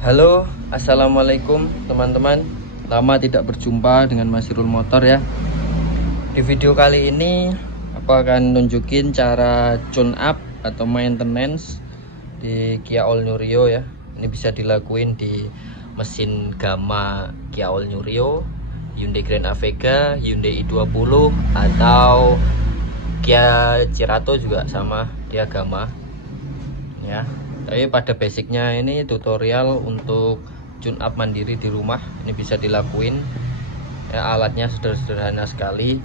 Halo, assalamualaikum teman-teman. Lama tidak berjumpa dengan Mas Irul Motor ya. Di video kali ini aku akan nunjukin cara tune up atau maintenance di Kia All New Rio ya. Ini bisa dilakuin di mesin Gamma Kia All New Rio, Hyundai Grand Avega, Hyundai i20 atau Kia Cerato juga sama, dia Gamma ya. Tapi pada basicnya ini tutorial untuk tune up mandiri di rumah. Ini bisa dilakuin ya, alatnya sederhana sekali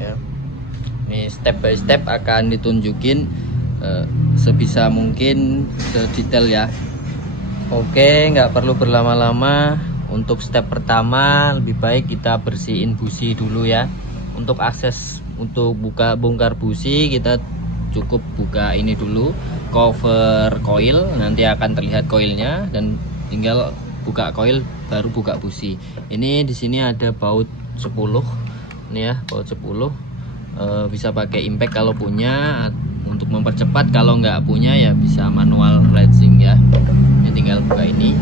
ya. Ini step by step akan ditunjukin sebisa mungkin, sedetail ya. Oke, nggak perlu berlama-lama. Untuk step pertama lebih baik kita bersihin busi dulu ya. Untuk akses untuk bongkar busi kita cukup buka ini dulu, cover coil, nanti akan terlihat coilnya, dan tinggal buka coil baru buka busi. Ini di sini ada baut 10 ini ya, baut 10. Bisa pakai impact kalau punya, untuk mempercepat kalau nggak punya ya bisa manual latching ya. Ini tinggal buka ini.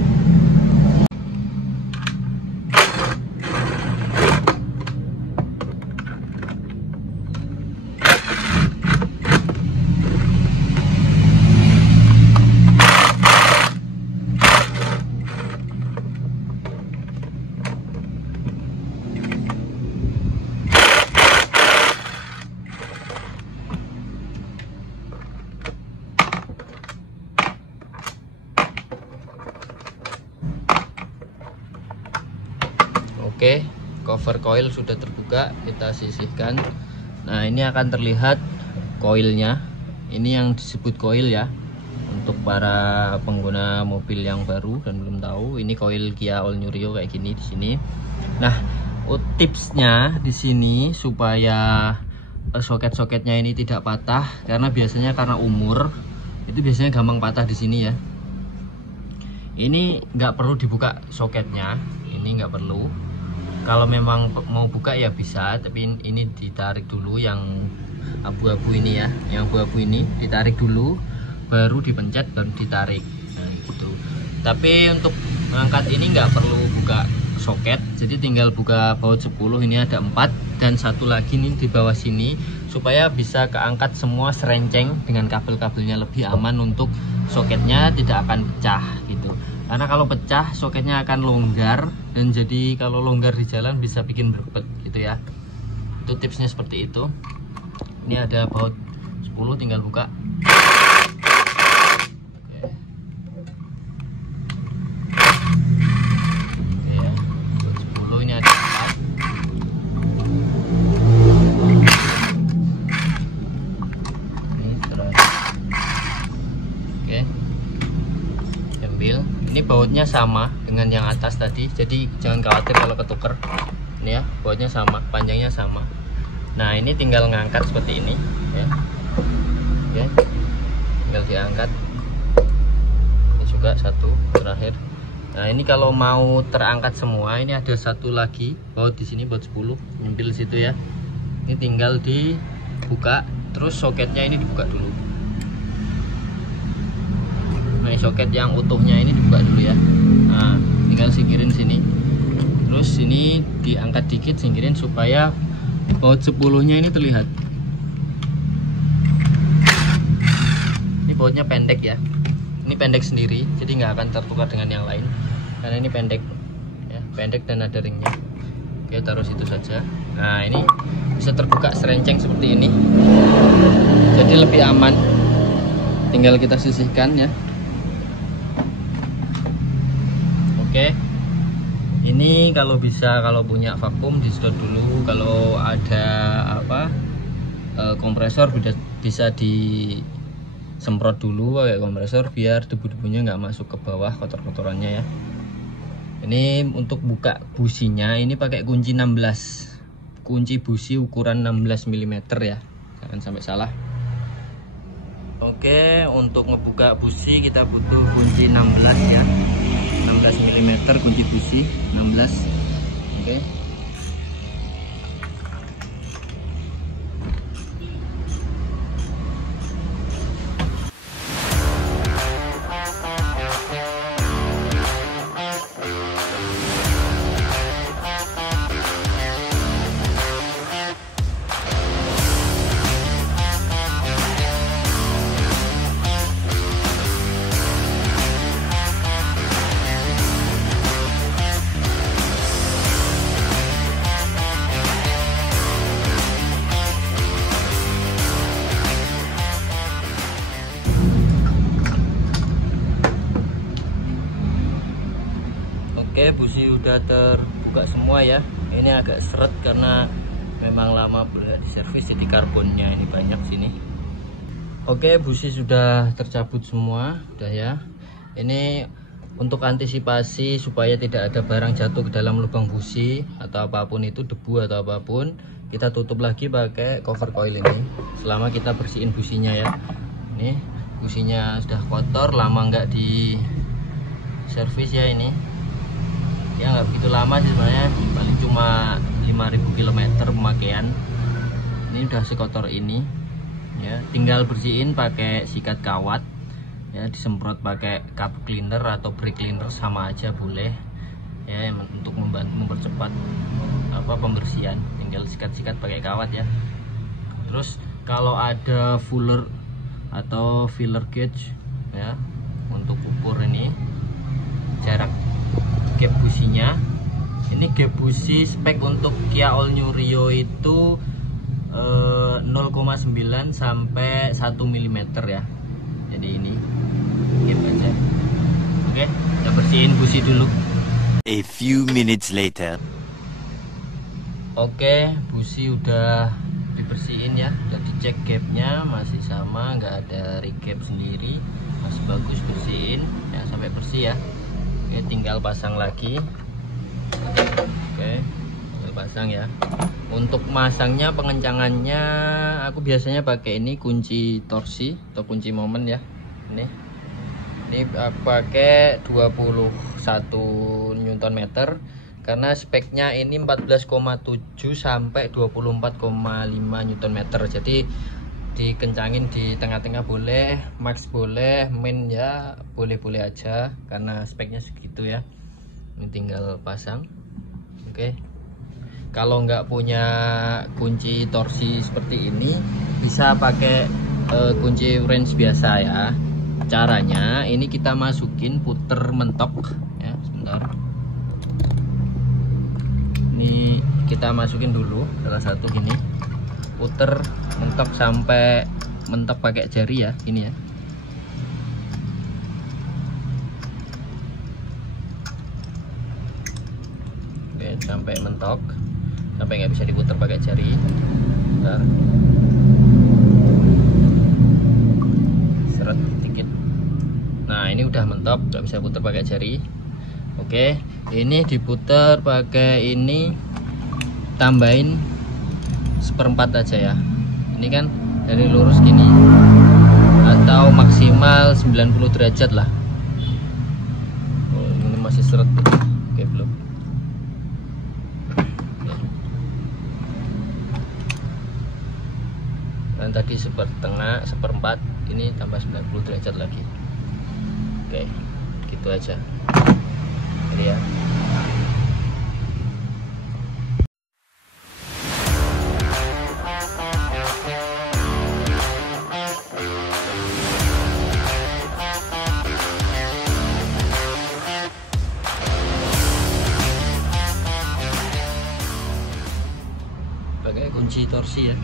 Oke, cover coil sudah terbuka, kita sisihkan. Nah, ini akan terlihat coilnya. Ini yang disebut coil ya, untuk para pengguna mobil yang baru dan belum tahu, ini coil Kia All New Rio kayak gini di sini. Nah, tipsnya di sini supaya soket-soketnya ini tidak patah, karena biasanya karena umur itu biasanya gampang patah di sini ya. Ini nggak perlu dibuka soketnya, ini nggak perlu. Kalau memang mau buka ya bisa, tapi ini ditarik dulu yang abu-abu ini ya, yang abu-abu ini ditarik dulu, baru dipencet, baru ditarik. Nah, gitu. Tapi untuk mengangkat ini nggak perlu buka soket, jadi tinggal buka baut 10. Ini ada 4 dan satu lagi nih di bawah sini, supaya bisa keangkat semua serenceng dengan kabel-kabelnya, lebih aman untuk soketnya tidak akan pecah gitu. Karena kalau pecah soketnya akan longgar, dan jadi kalau longgar di jalan bisa bikin berbet gitu ya. Itu tipsnya seperti itu. Ini ada baut 10, tinggal buka. Oke ya, baut 10 ini ada 4. Ini terakhir. Oke, ambil. Ini bautnya sama dengan yang atas tadi, jadi jangan khawatir kalau ketuker. Ini ya, bautnya sama, panjangnya sama. Nah, ini tinggal ngangkat seperti ini ya. Oke, tinggal diangkat. Ini juga satu terakhir. Nah, ini kalau mau terangkat semua, ini ada satu lagi baut di sini, baut 10 nyempil situ ya. Ini tinggal dibuka, terus soketnya ini dibuka dulu. Nah, soket yang utuhnya ini dibuka dulu ya. Nah, tinggal singkirin sini, terus ini diangkat dikit, singkirin supaya baut 10-nya ini terlihat. Ini bautnya pendek ya, ini pendek sendiri, jadi nggak akan tertukar dengan yang lain karena ini pendek ya, pendek dan ada ringnya. Oke, taruh situ saja. Nah, ini bisa terbuka serenceng seperti ini, jadi lebih aman. Tinggal kita sisihkan ya. Oke, ini kalau bisa, kalau punya vakum disedot dulu. Kalau ada kompresor bisa disemprot dulu pakai kompresor biar debu-debunya nggak masuk ke bawah, kotor-kotorannya ya. Ini untuk buka businya ini pakai kunci 16, kunci busi ukuran 16 mm ya, jangan sampai salah. Oke, untuk ngebuka busi kita butuh kunci 16 ya, 16 mm kunci busi 16. Oke. udah terbuka semua ya. Ini agak seret karena memang lama belum diservis, jadi karbonnya ini banyak sini. Oke, busi sudah tercabut semua, udah ya. Ini untuk antisipasi supaya tidak ada barang jatuh ke dalam lubang busi atau apapun itu, debu atau apapun, kita tutup lagi pakai cover coil ini selama kita bersihin businya ya. Ini businya sudah kotor, lama nggak di servis ya. Ini ya nggak begitu lama sih sebenarnya, paling cuma 5000 km pemakaian. Ini udah sekotor ini ya, tinggal bersihin pakai sikat kawat ya, disemprot pakai cup cleaner atau brake cleaner sama aja boleh ya, untuk membantu mempercepat pembersihan. Tinggal sikat-sikat pakai kawat ya. Terus kalau ada fuller atau filler gauge ya, untuk ukur ini jarak gap businya. Ini gap busi spek untuk Kia All New Rio itu 0,9 sampai 1 mm ya. Jadi ini gap aja. Oke, kita bersihin busi dulu. A few minutes later. Oke, busi udah dibersihin ya, udah dicek gapnya masih sama, nggak ada regap sendiri, masih bagus, bersihin ya sampai bersih ya. Oke, tinggal pasang lagi. Oke, tinggal pasang ya. Untuk masangnya, pengencangannya aku biasanya pakai ini kunci torsi atau kunci momen ya. Ini aku pakai 21 Nm karena speknya ini 14,7 sampai 24,5 Nm. Jadi dikencangin di tengah-tengah boleh, max boleh, min ya boleh-boleh aja karena speknya segitu ya. Ini tinggal pasang. Oke. Kalau nggak punya kunci torsi seperti ini, bisa pakai kunci wrench biasa ya. Caranya ini kita masukin, puter mentok ya, sebentar. Ini kita masukin dulu salah satu gini, puter mentok sampai mentok pakai jari ya, ini ya. Oke, sampai mentok, sampai nggak bisa diputar pakai jari. Bentar. Seret dikit. Nah, ini udah mentok, nggak bisa putar pakai jari. Oke, ini diputar pakai ini, tambahin 1/4 aja ya. Ini kan dari lurus gini, atau maksimal 90 derajat lah. Oh, ini masih seret. Oke, belum. Dan tadi 1/4, ini tambah 90 derajat lagi. Oke, gitu aja. Ini ya. Pakai kunci torsi ya.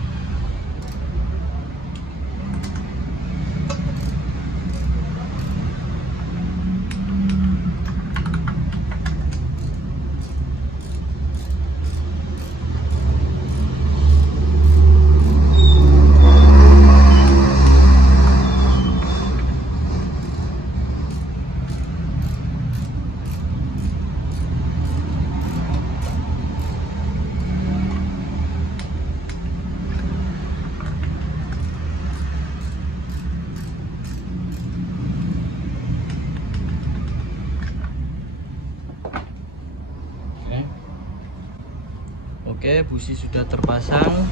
Oke, busi sudah terpasang,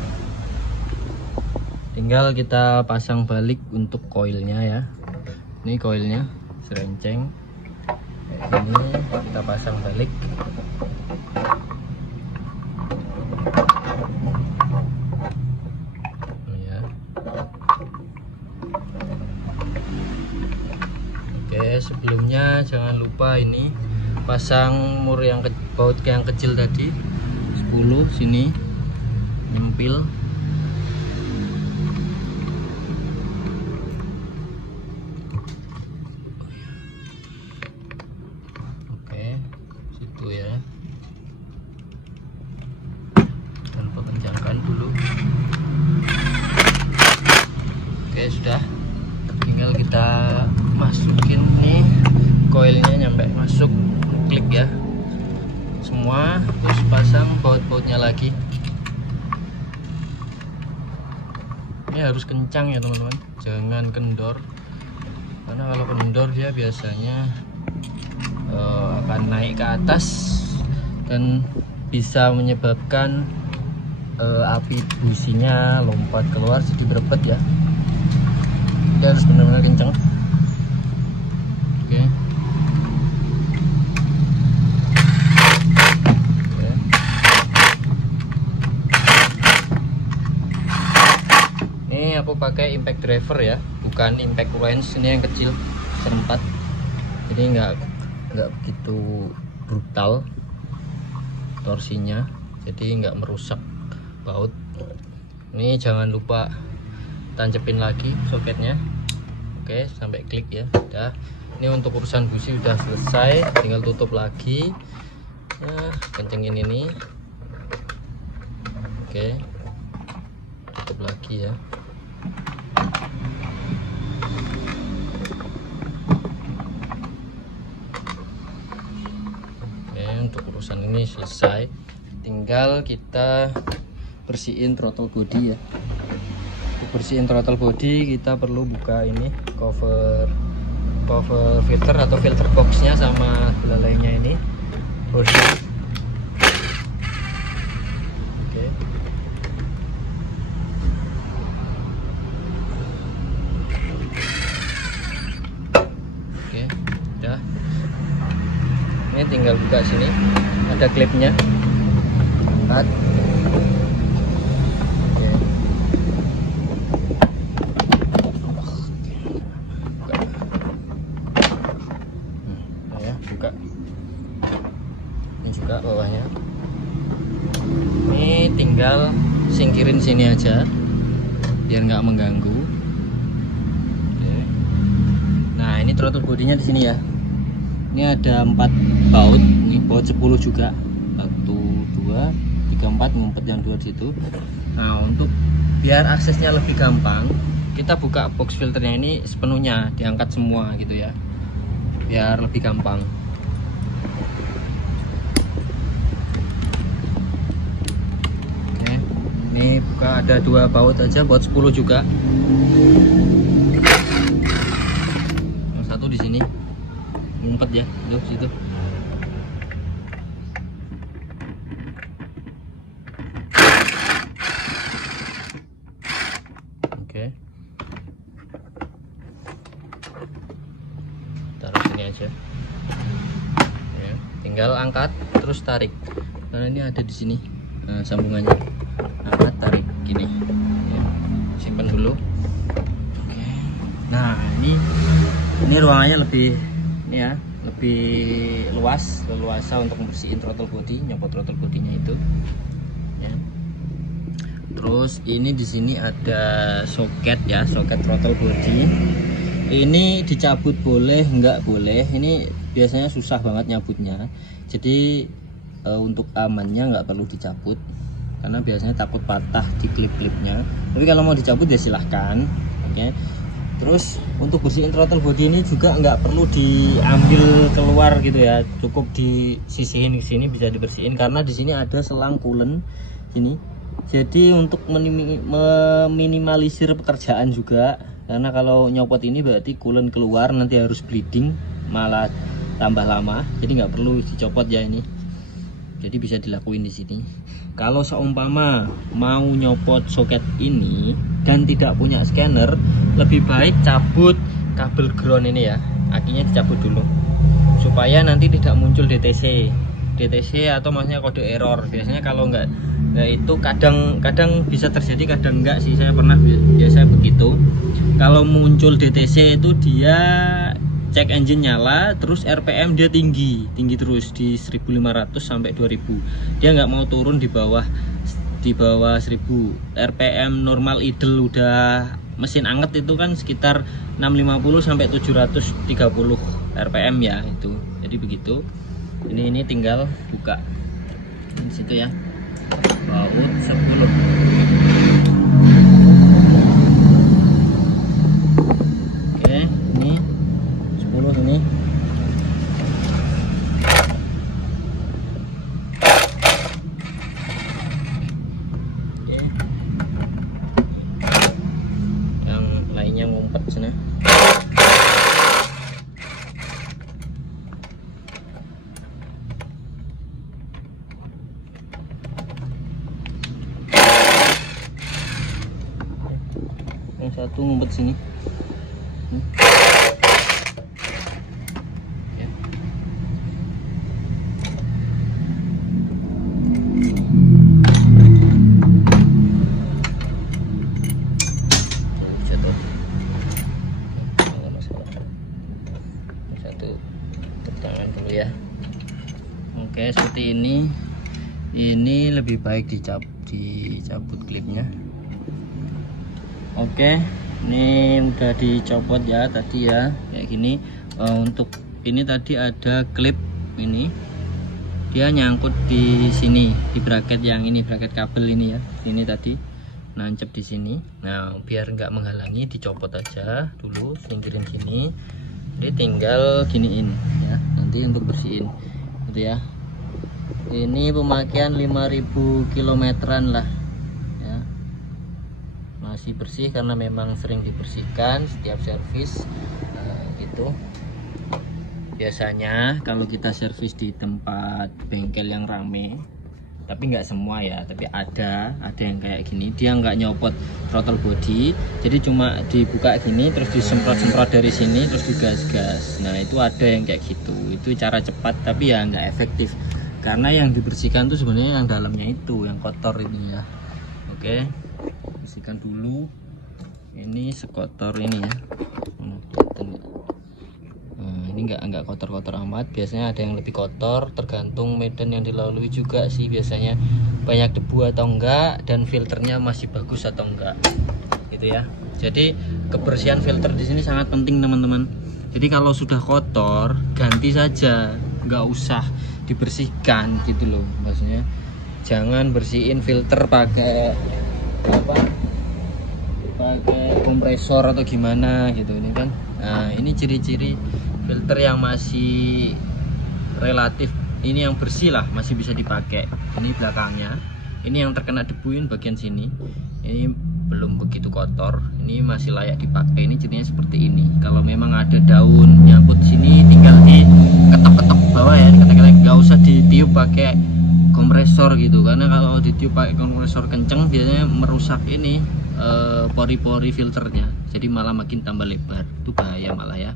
tinggal kita pasang balik untuk koilnya ya. Ini koilnya serenceng, ini kita pasang balik. Ya. Oke, sebelumnya jangan lupa ini pasang mur yang baut yang kecil tadi 10 sini, nyempil. Oke, situ ya. Oke, sudah. Tinggal kita masukin nih koilnya nyampe masuk, klik ya semua, terus pasang baut-bautnya lagi. Ini harus kencang ya teman-teman, jangan kendor, karena kalau kendor dia biasanya akan naik ke atas dan bisa menyebabkan api businya lompat keluar jadi berebet ya. Dia harus benar-benar kencang. Oke. Ini aku pakai impact driver ya, bukan impact wrench. Ini yang kecil, serempat, jadi nggak begitu brutal torsinya, jadi nggak merusak baut. Ini jangan lupa tancepin lagi soketnya. Oke, sampai klik ya. Udah. Ini untuk urusan busi udah selesai, tinggal tutup lagi. Nah, kencengin ini. Oke, tutup lagi ya. Oke, untuk urusan ini selesai. Tinggal kita bersihin throttle body ya. Untuk bersihin throttle body kita perlu buka ini cover filter atau filter boxnya sama belalainya ini. Terus oke. Oke, udah. Ini tinggal buka sini, ada klipnya. Angkat. Buka ini juga bawahnya. Ini tinggal singkirin sini aja biar nggak mengganggu. Oke. Nah, ini throttle bodinya di sini ya. Ini ada 4 baut, ini baut 10 juga, 1, 2, 3, 4, ngumpet yang 2 di situ. Nah, untuk biar aksesnya lebih gampang, kita buka box filternya ini sepenuhnya, diangkat semua gitu ya, biar lebih gampang. Oke, ini buka, ada 2 baut aja, baut 10 juga. Yang satu di sini, ngumpet ya, itu situ. Oke, taruh sini aja ya, tinggal angkat terus tarik, karena ini ada di sini. Nah, sambungannya angkat tarik gini ya. Simpan dulu. Oke. Nah, ini ruangannya lebih ini ya, lebih leluasa untuk membersihin throttle body, nyopot throttle bodinya itu ya. Terus ini di sini ada soket ya, soket throttle body. Ini dicabut boleh, nggak boleh. Ini biasanya susah banget nyabutnya. Jadi untuk amannya nggak perlu dicabut, karena biasanya takut patah di klip-klipnya. Tapi kalau mau dicabut ya silahkan. Oke. Terus untuk bersihin throttle body ini juga nggak perlu diambil keluar gitu ya, cukup disisihin ke sini bisa dibersihin, karena di sini ada selang coolant ini. Jadi untuk meminimalisir pekerjaan juga, karena kalau nyopot ini berarti coolant keluar, nanti harus bleeding, malah tambah lama. Jadi nggak perlu dicopot ya ini. Jadi bisa dilakuin di sini. Kalau seumpama mau nyopot soket ini dan tidak punya scanner, lebih baik cabut kabel ground ini ya, akinya dicabut dulu supaya nanti tidak muncul DTC atau maksudnya kode error. Biasanya kalau nggak itu kadang bisa terjadi, kadang enggak sih. Saya pernah biasa begitu. Kalau muncul DTC itu dia cek engine nyala, terus RPM dia tinggi terus di 1500 sampai 2000. Dia nggak mau turun di bawah 1000. RPM normal idle udah mesin anget itu kan sekitar 650 sampai 730 RPM ya itu. Jadi begitu. Ini tinggal buka di situ ya. Baut 10. rapat sana. Yang satu ngumpet sini. Ya. Jatuh. Nggak masalah. Yang satu tangan dulu ya. Oke, seperti ini. Ini lebih baik dicabut klipnya. Oke, ini udah dicopot ya tadi ya, kayak gini. Untuk ini tadi ada klip ini, dia nyangkut di sini, di bracket yang ini, bracket kabel ini ya. Ini tadi nancep di sini. Nah, biar nggak menghalangi, dicopot aja dulu, singkirin sini. Jadi tinggal giniin ya, nanti untuk bersihin, gitu ya. Ini pemakaian 5000 kilometeran lah. Masih bersih karena memang sering dibersihkan setiap servis gitu. Biasanya kalau kita servis di tempat bengkel yang rame, tapi nggak semua ya, tapi ada yang kayak gini, dia nggak nyopot throttle body, jadi cuma dibuka gini terus disemprot dari sini terus digas-gas. Nah, itu ada yang kayak gitu, itu cara cepat tapi ya nggak efektif karena yang dibersihkan tuh sebenarnya yang dalamnya itu, yang kotor ini ya. Oke, bersihkan dulu. Ini sekotor ini ya. Nah, ini enggak kotor-kotor amat. Biasanya ada yang lebih kotor, tergantung medan yang dilalui juga sih. Biasanya banyak debu atau enggak, dan filternya masih bagus atau enggak, gitu ya. Jadi kebersihan filter di sini sangat penting teman-teman. Jadi kalau sudah kotor, ganti saja, nggak usah dibersihkan gitu loh. Maksudnya jangan bersihin filter pakai kompresor atau gimana gitu ini kan. Nah, ini ciri-ciri filter yang masih relatif, ini yang bersih lah, masih bisa dipakai. Ini belakangnya, ini yang terkena debuin bagian sini, ini belum begitu kotor, ini masih layak dipakai. Ini cirinya seperti ini. Kalau memang ada daun nyangkut sini, tinggal diketok-ketok bawah ya, diketok-ketok, nggak usah ditiup pakai kompresor gitu, karena kalau ditiup pakai kompresor kenceng biasanya merusak ini pori-pori filternya, jadi malah makin tambah lebar, itu bahaya malah ya.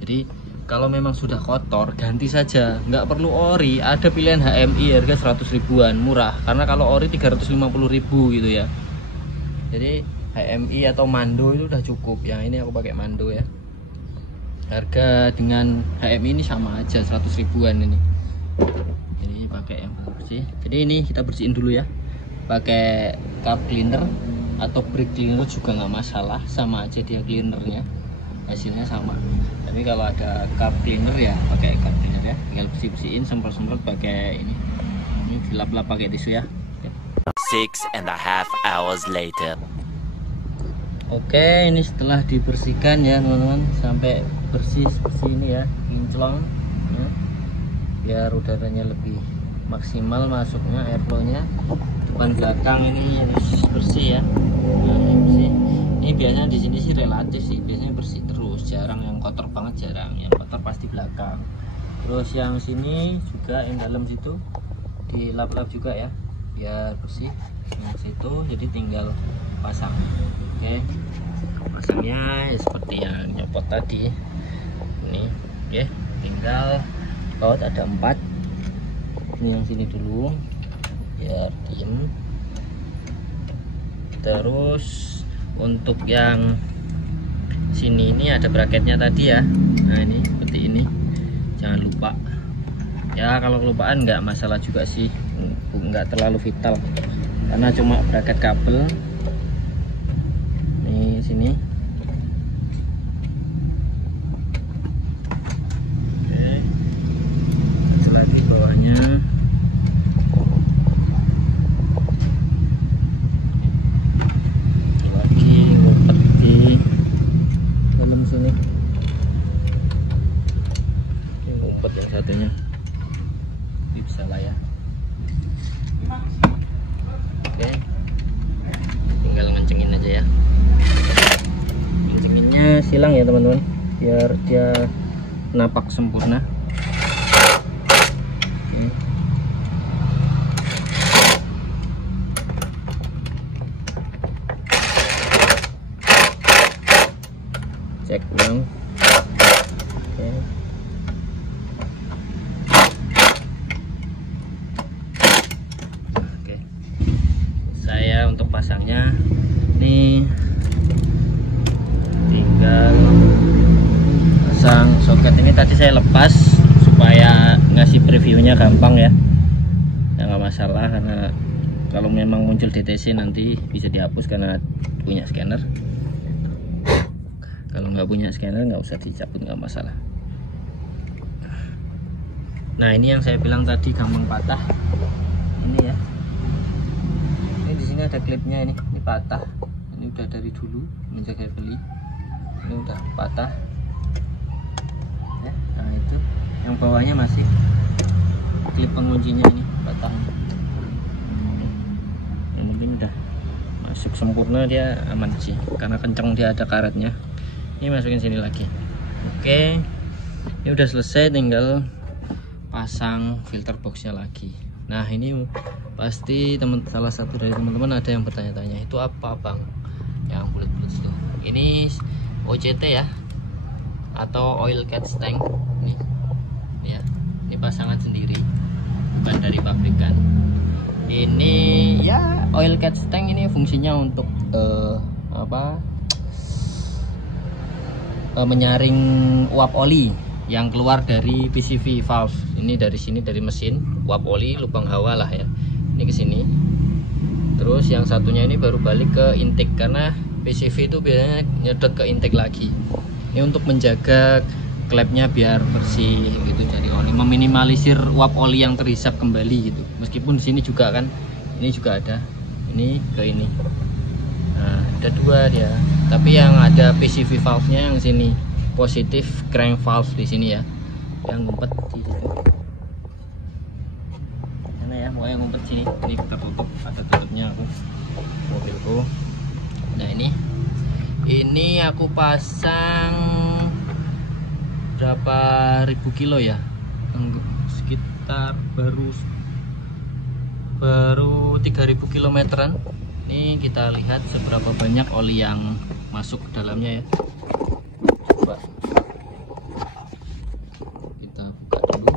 Jadi kalau memang sudah kotor, ganti saja, nggak perlu ori. Ada pilihan HMI harga 100 ribuan, murah, karena kalau ori 350 ribu gitu ya. Jadi HMI atau Mando itu udah cukup. Yang ini aku pakai Mando ya, harga dengan HMI ini sama aja, 100 ribuan ini. Jadi pakai yang bersih. Jadi ini kita bersihin dulu ya, pakai cup cleaner atau brake cleaner juga nggak masalah, sama aja dia cleanernya, hasilnya sama. Tapi kalau ada cup cleaner ya pakai cup cleaner ya, tinggal bersih-bersihin, semprot-semprot pakai ini dilap-lap pakai tisu ya. 6.5 hours later. Oke, ini setelah dibersihkan ya teman-teman, sampai bersih seperti ini ya, kinclong ya, biar udaranya lebih maksimal masuknya, airflow-nya. Depan belakang ini harus bersih ya. Nah, ini bersih. Ini biasanya di sini sih relatif sih, biasanya bersih terus, jarang yang kotor banget, jarang. Yang kotor pasti belakang. Terus yang sini juga, yang dalam situ dilap-lap juga ya, biar bersih. Yang situ jadi tinggal pasang. Oke, pasangnya ya seperti yang nyopot tadi ini. Oke, tinggal baut ada 4. Ini yang sini dulu biar diem. Terus untuk yang sini ini ada bracketnya tadi ya. Nah, ini seperti ini, jangan lupa ya. Kalau kelupaan nggak masalah juga sih, nggak terlalu vital karena cuma bracket kabel. Ini sini. Oke, ada lagi bawahnya. Satunya bisa lah ya. Oke, tinggal ngencengin aja ya. silang ya teman-teman, biar dia napak sempurna. Cek ulang. Oke. Saya untuk pasangnya nih tinggal pasang soket ini. Tadi saya lepas supaya ngasih previewnya gampang ya. Ya nggak masalah, karena kalau memang muncul DTC nanti bisa dihapus karena punya scanner. Kalau nggak punya scanner nggak usah dicabut, nggak masalah. Nah ini yang saya bilang tadi gampang patah ini ya. Ini di sini ada klipnya, ini patah. Ini udah dari dulu menjaga beli, ini udah patah ya. Nah itu yang bawahnya masih klip penguncinya ini patah. Yang penting udah masuk sempurna, dia aman sih karena kencang, dia ada karetnya. Ini masukin sini lagi. Oke, ini udah selesai, tinggal pasang filter boxnya lagi. Nah ini pasti salah satu dari teman-teman ada yang bertanya-tanya, itu apa bang yang bulat-bulat itu? Ini OCT ya, atau oil catch tank. Nih ya, ini pasangan sendiri, bukan dari pabrikan. Ini ya oil catch tank, ini fungsinya untuk menyaring uap oli yang keluar dari PCV valve. Ini dari sini, dari mesin, uap oli, lubang hawa lah ya, ini ke sini. Terus yang satunya ini baru balik ke intake, karena PCV itu biasanya nyedot ke intake lagi. Ini untuk menjaga klepnya biar bersih gitu dari oli, meminimalisir uap oli yang terhisap kembali gitu. Meskipun di sini juga kan, ini juga ada, ini ke ini. Nah, ada dua dia, tapi yang ada PCV valve-nya yang sini, positif crank valve di sini ya, yang ngumpet di situ. Mana ya, pokoknya ngumpet sini. Ini tertutup, ada tutupnya aku mobilku. Nah ini aku pasang berapa ribu kilo ya? Sekitar baru 3000 kilometeran. Ini kita lihat seberapa banyak oli yang masuk ke dalamnya ya. Coba kita buka dulu.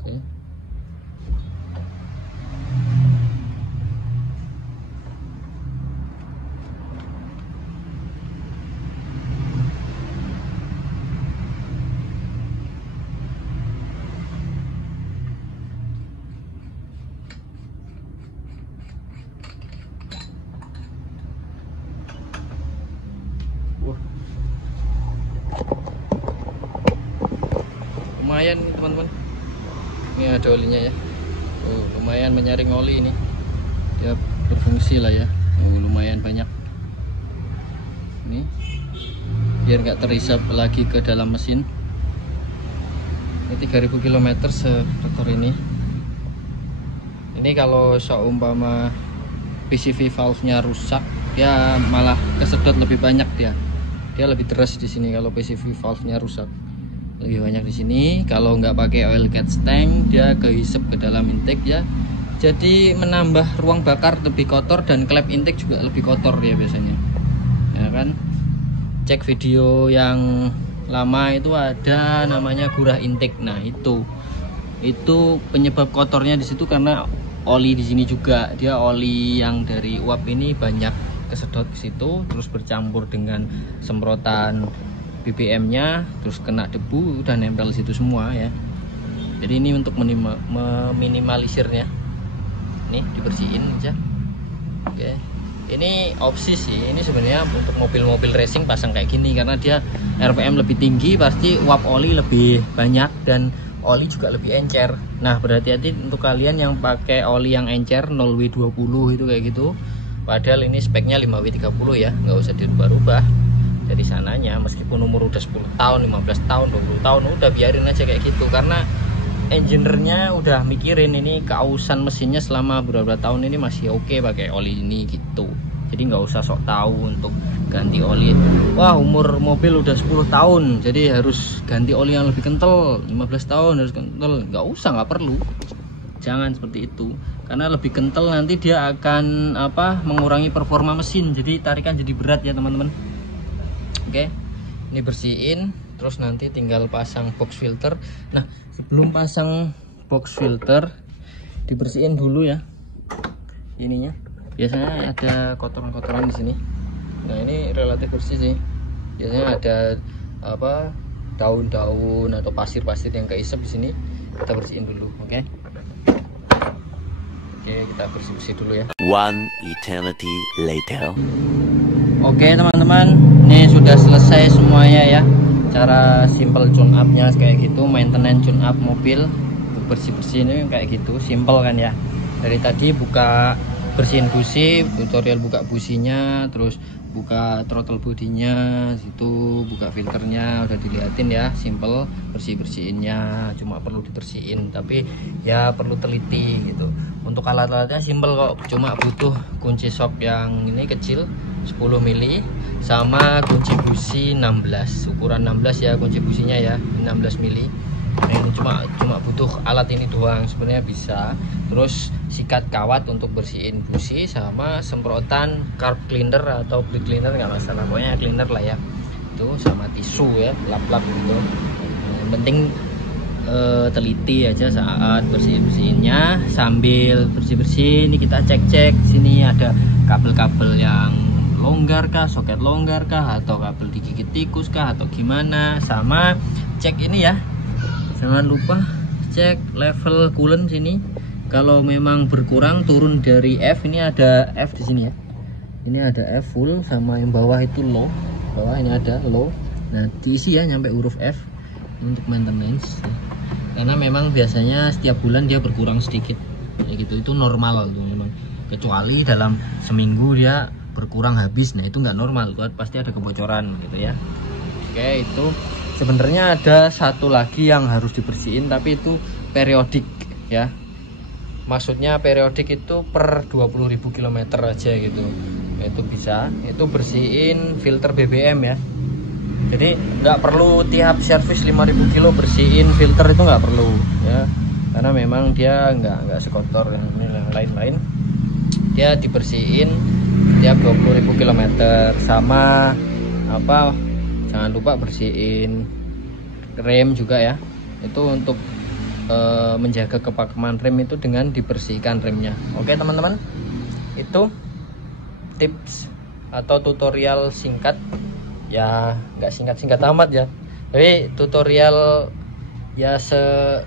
Oke. Lumayan nih teman-teman, ini ada olinya ya. Lumayan menyaring oli ini, dia berfungsi lah ya. Lumayan banyak ini, biar nggak terhisap lagi ke dalam mesin. Ini 3000 km semotor ini. Ini kalau seumpama PCV valve-nya rusak, dia malah kesedot lebih banyak, dia lebih deras di sini kalau PCV valve-nya rusak. Lebih banyak di sini. Kalau nggak pakai oil catch tank, dia kehisap ke dalam intake ya, jadi menambah ruang bakar lebih kotor, dan klep intake juga lebih kotor ya biasanya ya kan. Cek video yang lama itu ada namanya gurah intake. Nah itu penyebab kotornya di situ karena oli di sini juga, dia oli yang dari uap ini banyak kesedot ke situ, terus bercampur dengan semprotan BBM-nya, terus kena debu, udah nempel situ semua ya. Jadi ini untuk meminimalisirnya, nih dibersihin aja. Oke, ini opsi sih. Ini sebenarnya untuk mobil-mobil racing pasang kayak gini, karena dia RPM lebih tinggi, pasti uap oli lebih banyak dan oli juga lebih encer. Nah berhati-hati untuk kalian yang pakai oli yang encer 0W20 itu kayak gitu, padahal ini speknya 5W30 ya, nggak usah dirubah-rubah dari sananya. Meskipun umur udah 10 tahun, 15 tahun, 20 tahun, udah biarin aja kayak gitu, karena engineer-nya udah mikirin ini keausan mesinnya selama beberapa tahun ini masih oke pakai oli ini gitu. Jadi Jadi nggak usah sok tahu untuk ganti oli. Wah, umur mobil udah 10 tahun jadi harus ganti oli yang lebih kental, 15 tahun harus kental. Nggak usah, nggak perlu. Jangan seperti itu, karena lebih kental nanti dia akan mengurangi performa mesin, jadi tarikan jadi berat ya teman-teman. Oke, ini bersihin, terus nanti tinggal pasang box filter. Nah, sebelum pasang box filter dibersihin dulu ya ininya. Biasanya ada kotoran-kotoran di sini. Nah, ini relatif bersih sih. Biasanya ada daun-daun atau pasir-pasir yang keisep di sini. Kita bersihin dulu, oke? Oke, kita bersih-bersih dulu ya. One eternity later. Oke teman-teman, ini sudah selesai semuanya ya. Cara simple tune up-nya kayak gitu, maintenance tune up mobil untuk bersih-bersih ini kayak gitu, simple kan ya. Dari tadi buka bersihin busi, tutorial buka businya, terus buka throttle bodinya, situ buka filternya udah dilihatin ya, simple bersih-bersihinnya, cuma perlu dibersihin tapi ya perlu teliti gitu. Untuk alat-alatnya simple kok, cuma butuh kunci shock yang ini kecil 10 mili sama kunci busi 16, ukuran 16 ya kunci businya ya, 16 mili. Nah, ini cuma butuh alat ini doang, sebenarnya bisa. Terus sikat kawat untuk bersihin busi sama semprotan carb cleaner atau brake cleaner, nggak masalah, pokoknya cleaner lah ya. Itu sama tisu ya, lap-lap gitu. Yang penting teliti aja saat bersihinnya. Sambil bersih-bersih ini kita cek-cek sini ada kabel-kabel yang longgar kah, soket longgar kah, atau kabel digigit tikus kah, atau gimana. Sama cek ini ya, jangan lupa cek level coolant sini. Kalau memang berkurang turun dari F, ini ada F di sini ya. Ini ada F full, sama yang bawah itu low. Bawah ini ada low. Nah, diisi ya nyampe huruf F untuk maintenance. Karena memang biasanya setiap bulan dia berkurang sedikit. Kayak gitu, itu normal tuh memang. Kecuali dalam seminggu dia berkurang habis, nah itu nggak normal, tuh pasti ada kebocoran gitu ya. Oke, itu sebenarnya ada satu lagi yang harus dibersihin, tapi itu periodik ya. Maksudnya periodik itu per 20.000 km aja gitu. Itu bisa, itu bersihin filter BBM ya. Jadi nggak perlu tiap servis 5.000 kilo bersihin filter, itu nggak perlu ya. Karena memang dia nggak sekotor yang lain-lain. Dia dibersihin tiap 20.000 km. Sama jangan lupa bersihin rem juga ya. Itu untuk menjaga kepakeman rem itu dengan dibersihkan remnya. Oke teman-teman, itu tips atau tutorial singkat ya, nggak singkat-singkat amat ya, tapi tutorial ya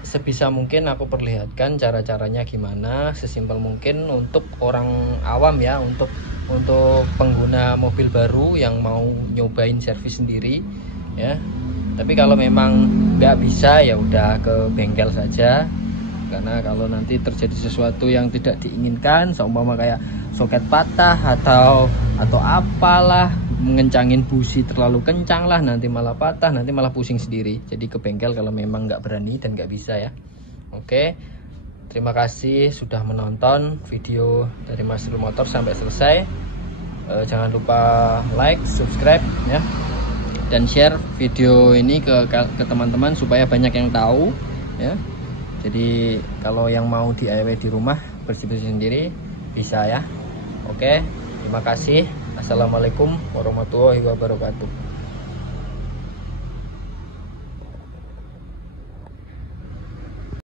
sebisa mungkin aku perlihatkan cara-caranya gimana, sesimpel mungkin untuk orang awam ya, untuk pengguna mobil baru yang mau nyobain servis sendiri ya. Tapi kalau memang nggak bisa ya udah ke bengkel saja, karena kalau nanti terjadi sesuatu yang tidak diinginkan, seumpama kayak soket patah atau apalah, mengencangin busi terlalu kencang lah, nanti malah patah, nanti malah pusing sendiri. Jadi ke bengkel kalau memang nggak berani dan nggak bisa ya. Oke, terima kasih sudah menonton video dari Masrul Motor sampai selesai. Jangan lupa like, subscribe ya, dan share video ini ke teman-teman supaya banyak yang tahu ya. Jadi kalau yang mau DIY di rumah bersih-bersih sendiri bisa ya. Oke, terima kasih. Assalamualaikum warahmatullahi wabarakatuh.